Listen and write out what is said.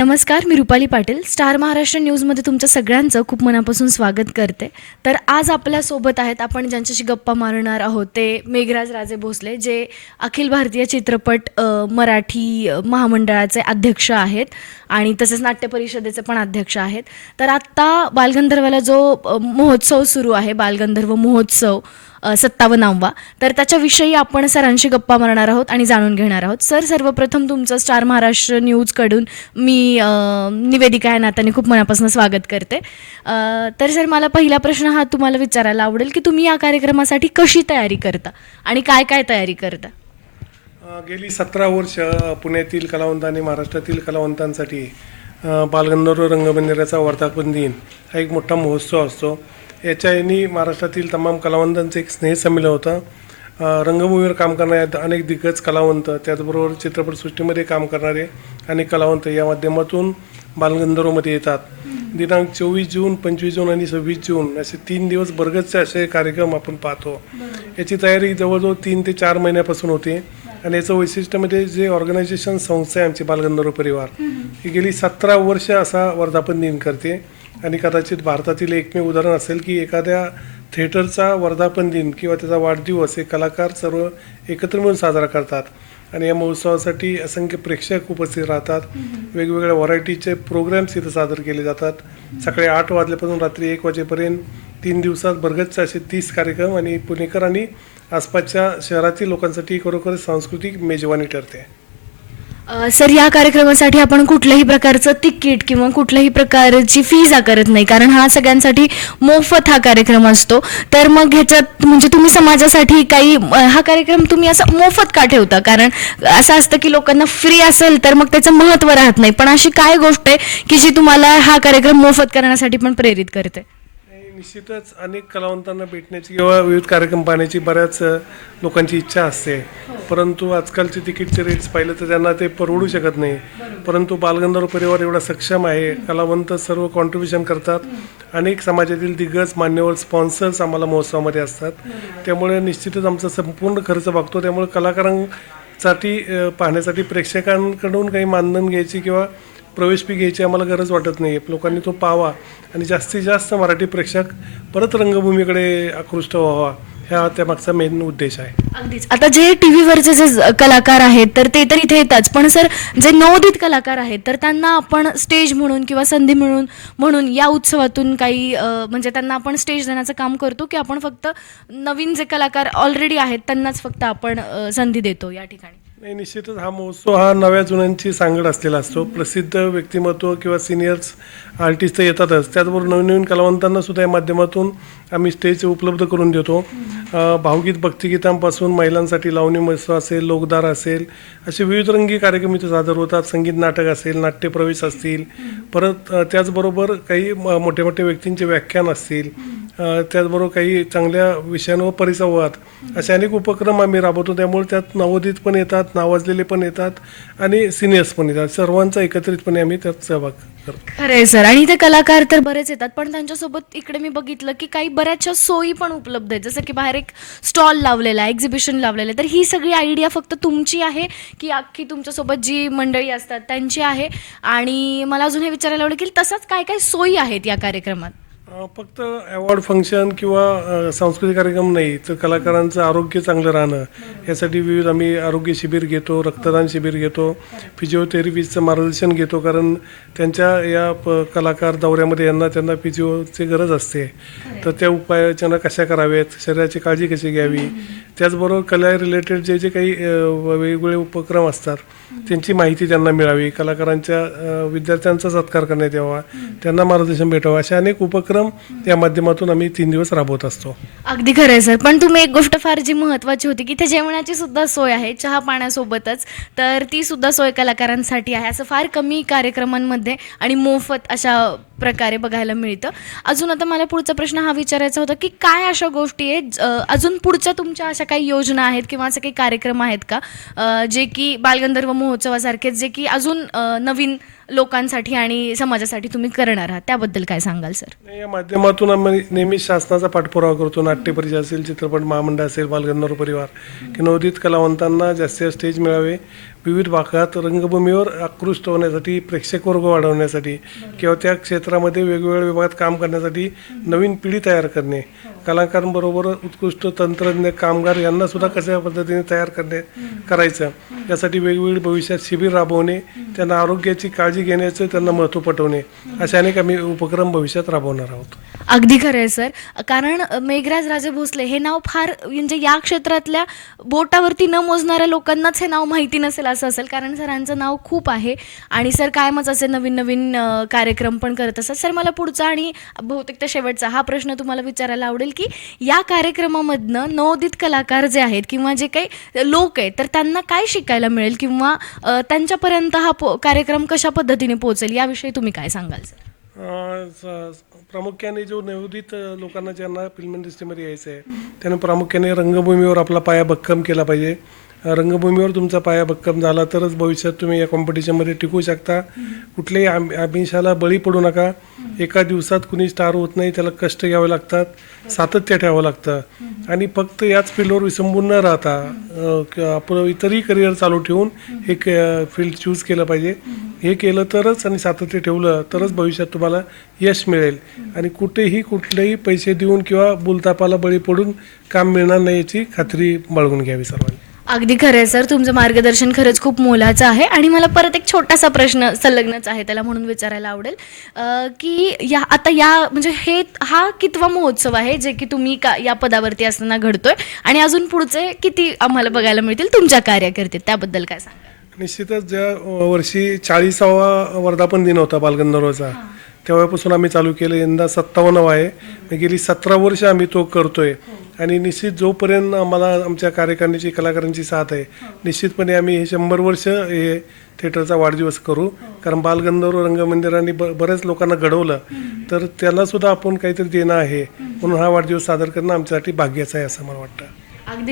नमस्कार मी रुपाली पाटील. स्टार महाराष्ट्र न्यूजमध्ये तुमच्या सगळ्यांचं खूप मनापासून स्वागत करते. तर आज आपल्यासोबत आहेत आपण ज्यांच्याशी गप्पा मारणार आहोत ते मेघराज राजे भोसले जे अखिल भारतीय चित्रपट मराठी महामंडळाचे अध्यक्ष आहेत आणि तसेच नाट्य परिषदेचे पण अध्यक्ष आहेत. तर आत्ता बालगंधर्वाला जो महोत्सव सुरू आहे बालगंधर्व महोत्सव सत्तावन्नावा. तर त्याच्याविषयी आपण सरांशी गप्पा मारणार आहोत आणि जाणून घेणार आहोत. सर सर्वप्रथम तुमचं स्टार महाराष्ट्र न्यूजकडून मी निवेदिका या नात्याने खूप मनापासून स्वागत करते. तर सर मला पहिला प्रश्न हा तुम्हाला विचारायला आवडेल की तुम्ही या कार्यक्रमासाठी कशी तयारी करता आणि काय काय तयारी करता? गेली सतरा वर्ष पुण्यातील कलावंत आणि महाराष्ट्रातील कलावंतांसाठी बालगंधर्व रंगमंदिराचा वर्धापन दिन हा एक मोठा महोत्सव असतो. याच्या यांनी महाराष्ट्रातील तमाम कलावंतांचं एक स्नेहसंमेलन होतं. रंगभूमीवर काम करणारे अनेक दिग्गज कलावंत त्याचबरोबर चित्रपटसृष्टीमध्ये काम करणारे अनेक कलावंत या माध्यमातून बालगंधर्वमध्ये येतात. दिनांक चोवीस जून पंचवीस जून आणि सव्वीस जून असे तीन दिवस बरगतचे असे कार्यक्रम आपण पाहतो. याची तयारी जवळजवळ तीन ते चार महिन्यापासून होते आणि याचं वैशिष्ट्य म्हणजे जे ऑर्गनायझेशन संस्था आहे आमची बालगंधर्व परिवार ही गेली सतरा वर्ष असा वर्धापन दिन करते. आणि कदाचित भारतातील एकमेव उदाहरण असेल की एखाद्या थिएटरचा वर्धापन दिन किंवा त्याचा वाढदिवस हे कलाकार सर्व एकत्र मिळून साजरा करतात. आणि या महोत्सवासाठी असंख्य प्रेक्षक उपस्थित राहतात. वेगवेगळ्या व्हरायटीचे प्रोग्राम्स इथं सादर केले जातात. सकाळी आठ वाजल्यापासून रात्री एक वाजेपर्यंत तीन दिवसात बरगतचे असे तीस कार्यक्रम आणि पुणेकर आणि आसपासच्या शहरातील लोकांसाठी खरोखर सांस्कृतिक मेजवानी ठरते. सर या कार्यक्रमासाठी आपण कुठल्याही प्रकारचं तिकीट किंवा कुठल्याही प्रकारची फीज आकारत नाही. कारण हा सगळ्यांसाठी मोफत हा कार्यक्रम असतो. तर मग ह्याच्यात म्हणजे तुम्ही समाजासाठी काही हा कार्यक्रम तुम्ही असा मोफत का ठेवता? कारण असं असतं की लोकांना फ्री असेल तर मग त्याचं महत्त्व राहत नाही. पण अशी काय गोष्ट आहे की जी तुम्हाला हा कार्यक्रम मोफत करण्यासाठी पण प्रेरित करते? निश्चितच अनेक कलावंतांना भेटण्याची किंवा विविध कार्यक्रम पाहण्याची बऱ्याच लोकांची इच्छा असते. परंतु आजकालचे तिकीटचे रेट्स पाहिलं तर त्यांना ते परवडू शकत नाही. परंतु बालगंधर्व परिवार एवढा सक्षम आहे कलावंत सर्व कॉन्ट्रीब्युशन करतात. अनेक समाजातील दिग्गज मान्यवर स्पॉन्सर्स आम्हाला महोत्सवामध्ये असतात. त्यामुळे निश्चितच आमचा संपूर्ण खर्च बघतो त्यामुळे कलाकारांसाठी पाहण्यासाठी प्रेक्षकांकडून काही मानधन घ्यायची किंवा प्रवेश फी घ्यायची आम्हाला गरज वाटत नाही. लोकांनी तो पाहावा आणि जास्तीत जास्त मराठी प्रेक्षक परत रंगभूमीकडे आकृष्ट व्हावा ह्या त्यामागचा मेन उद्देश आहे. अगदीच. आता जे टी व्हीवरचे जे कलाकार आहेत तर ते तर इथे येतात पण सर जे नवोदित कलाकार आहेत तर त्यांना आपण स्टेज म्हणून किंवा संधी म्हणून म्हणून या उत्सवातून काही म्हणजे त्यांना आपण स्टेज देण्याचं काम करतो की आपण फक्त नवीन जे कलाकार ऑलरेडी आहेत त्यांनाच फक्त आपण संधी देतो या ठिकाणी? नाही निश्चितच हा महोत्सव हा नव्या जुन्यांची सांगड असलेला असतो. प्रसिद्ध व्यक्तिमत्व किंवा सिनियर्स आर्टिस्ट तर येतातच. त्याचबरोबर नवीन नवीन कलावंतांना सुद्धा या माध्यमातून आम्ही स्टेज उपलब्ध करून देतो. भावगीत भक्तिगीतांपासून महिलांसाठी लावणी महोत्सव असेल लोकदार असेल असे विविध रंगी कार्यक्रम इथे सादर होतात. संगीत नाटक असेल नाट्यप्रवेश असतील. परत त्याचबरोबर काही म- मोठे मोठे व्यक्तींचे व्याख्यान असतील. त्याचबरोबर काही चांगल्या विषयांवर परिसंवाद असे अनेक उपक्रम आम्ही राबवतो. त्यामुळे त्यात नवोदित पण येतात. नावाजलेले पण येतात आणि सिनियर्स पण येतात. सर्वांचा एकत्रितपणे आम्ही त्यात सहभाग करतो. आहे सर. आणि इथे कलाकार तर बरेच येतात पण त्यांच्यासोबत इकडे मी बघितलं की काही बऱ्याचशा सोयी पण उपलब्ध आहेत. जसं की बाहेर एक स्टॉल लावलेला आहे एक्झिबिशन लावलेलं आहे. तर ही सगळी आयडिया फक्त तुमची आहे की अख्खी तुमच्यासोबत जी मंडळी असतात त्यांची आहे? आणि मला अजून हे विचारायला आवडेल की तसंच काय काय सोयी आहेत या कार्यक्रमात? फक्त अवॉर्ड फंक्शन किंवा सांस्कृतिक कार्यक्रम नाही तर कलाकारांचं आरोग्य चांगलं राहणं यासाठी विविध आम्ही आरोग्य शिबिर घेतो रक्तदान शिबिर घेतो फिजिओथेरपीचं मार्गदर्शन घेतो कारण त्यांच्या या प कलाकार दौऱ्यामध्ये यांना त्यांना फिजिओची गरज असते. तर त्या उपाययोजना कशा कराव्यात शरीराची काळजी कशी घ्यावी? त्याचबरोबर कला रिलेटेड जे जे काही वेगवेगळे उपक्रम असतात त्यांची माहिती त्यांना मिळावी कलाकारांच्या विद्यार्थ्यांचा सत्कार करण्यात यावा त्यांना मार्गदर्शन भेटावं असे अनेक उपक्रम त्या माध्यमातून आम्ही तीन दिवस राबवत असतो. अगदी खरं आहे सर. पण तुम्ही एक गोष्ट फार जी महत्त्वाची होती की इथे जेवणाची सुद्धा सोय आहे चहा पाण्यासोबतच. तर ती सुद्धा सोय कलाकारांसाठी आहे असं फार कमी कार्यक्रमांमध्ये आणि मोफत अशा प्रकारे बघायला मिळतं. अजून आता मला पुढचा प्रश्न हा विचारायचा होता की काय अशा गोष्टी आहेत अजून पुढच्या तुमच्या अशा काही योजना आहेत किंवा असे काही कार्यक्रम आहेत का? जे की बालगंधर्व महोत्सवासारखेच जे की अजून नवीन लोकांसाठी आणि समाजासाठी तुम्ही करणार आहात त्याबद्दल काय सांगाल सर? या माध्यमातून आम्ही नेहमी शासनाचा पाठपुरावा करतो. नाट्य परिषद असेल चित्रपट महामंडळ असेल बालगंधर्व परिवार. की नवोदित कलावंतांना जास्तीत जास्त स्टेज मिळावे. विविध भागात रंगभूमीवर आकृष्ट होण्यासाठी प्रेक्षक वर्ग वाढवण्यासाठी किंवा त्या क्षेत्रामध्ये वेगवेगळ्या विभागात काम करण्यासाठी नवीन पिढी तयार करणे. कलाकारांबरोबर उत्कृष्ट तंत्रज्ञ कामगार यांना सुद्धा कशा पद्धतीने तयार करणे करायचं? यासाठी वेगवेगळी भविष्यात शिबिर राबवणे त्यांना आरोग्याची काळजी घेण्याचं त्यांना महत्त्व पटवणे असे अनेक आम्ही उपक्रम भविष्यात राबवणार आहोत. अगदी खरं आहे सर. कारण मेघराज राजे भोसले हे नाव फार म्हणजे या क्षेत्रातल्या बोटावरती न मोजणाऱ्या लोकांनाच हे नाव माहिती नसेल असं असेल. कारण सरांचं नाव खूप आहे आणि सर कायमच असे नवीन नवीन कार्यक्रम पण करत असतात. सर मला पुढचा आणि बहुतेक तर शेवटचा हा प्रश्न तुम्हाला विचारायला आवडेल. की या कार्यक्रमामधनं नवोदित कलाकार जे आहेत किंवा जे काही लोक आहेत तर त्यांना काय शिकायला मिळेल किंवा त्यांच्यापर्यंत हा पो कार्यक्रम कशा पद्धतीने पोहोचेल? याविषयी तुम्ही काय सांगाल सर? प्रामुख्याने जो नवोदित लोकांना ज्यांना फिल्म इंडस्ट्रीमध्ये यायचं आहे त्यांनी प्रामुख्याने रंगभूमीवर आपला पाया भक्कम केला पाहिजे. रंगभूमीवर तुमचा पाया भक्कम झाला तरच भविष्यात तुम्ही या कॉम्पिटिशनमध्ये टिकू शकता. कुठल्याही आम आमिषाला बळी पडू नका. एका दिवसात कुणी स्टार होत नाही त्याला कष्ट घ्यावे लागतात सातत्य ठेवावं लागतं. आणि फक्त याच फील्डवर विसंबून न राहता आपलं इतरही करिअर चालू ठेवून हे फील्ड चूज केलं पाहिजे. हे केलं तरच आणि सातत्य ठेवलं तरच भविष्यात तुम्हाला यश मिळेल. आणि कुठेही कुठलेही पैसे देऊन किंवा बुलतापाला बळी पडून काम मिळणार नाही याची खात्री बाळगून घ्यावी सर्वांनी. अगदी खरं आहे सर. तुमचं मार्गदर्शन खरंच खूप मोलाचं आहे. आणि मला परत एक छोटासा प्रश्न संलग्नच आहे त्याला म्हणून विचारायला आवडेल. अं, की या आता या म्हणजे हे हा कितवा महोत्सव आहे जे की तुम्ही का या पदावरती असताना घडतोय? आणि अजून पुढचे किती आम्हाला बघायला मिळतील? तुमच्या कार्यकर्ते. त्याबद्दल काय सांगा निश्चितच ज्या अ, वर्षी चाळीसावा वर्धापन दिन होता बालगंधर्वचा तेव्हापासून आम्ही चालू केलं. यंदा सत्तावन्नवा आहे. गेली सतरा वर्ष आम्ही तो करतोय. आणि निश्चित जोपर्यंत आम्हाला आमच्या कार्यकारिणीची कलाकारांची साथ आहे निश्चितपणे आम्ही हे शंभर वर्ष हे थिएटरचा वाढदिवस करू. कारण बालगंधर्व रंगमंदिराने ब बऱ्याच लोकांना घडवलं. तर त्याला सुद्धा आपण काहीतरी देणं आहे. म्हणून हा वाढदिवस सादर करणं आमच्यासाठी भाग्याचं आहे असं मला वाटतं. अगदीच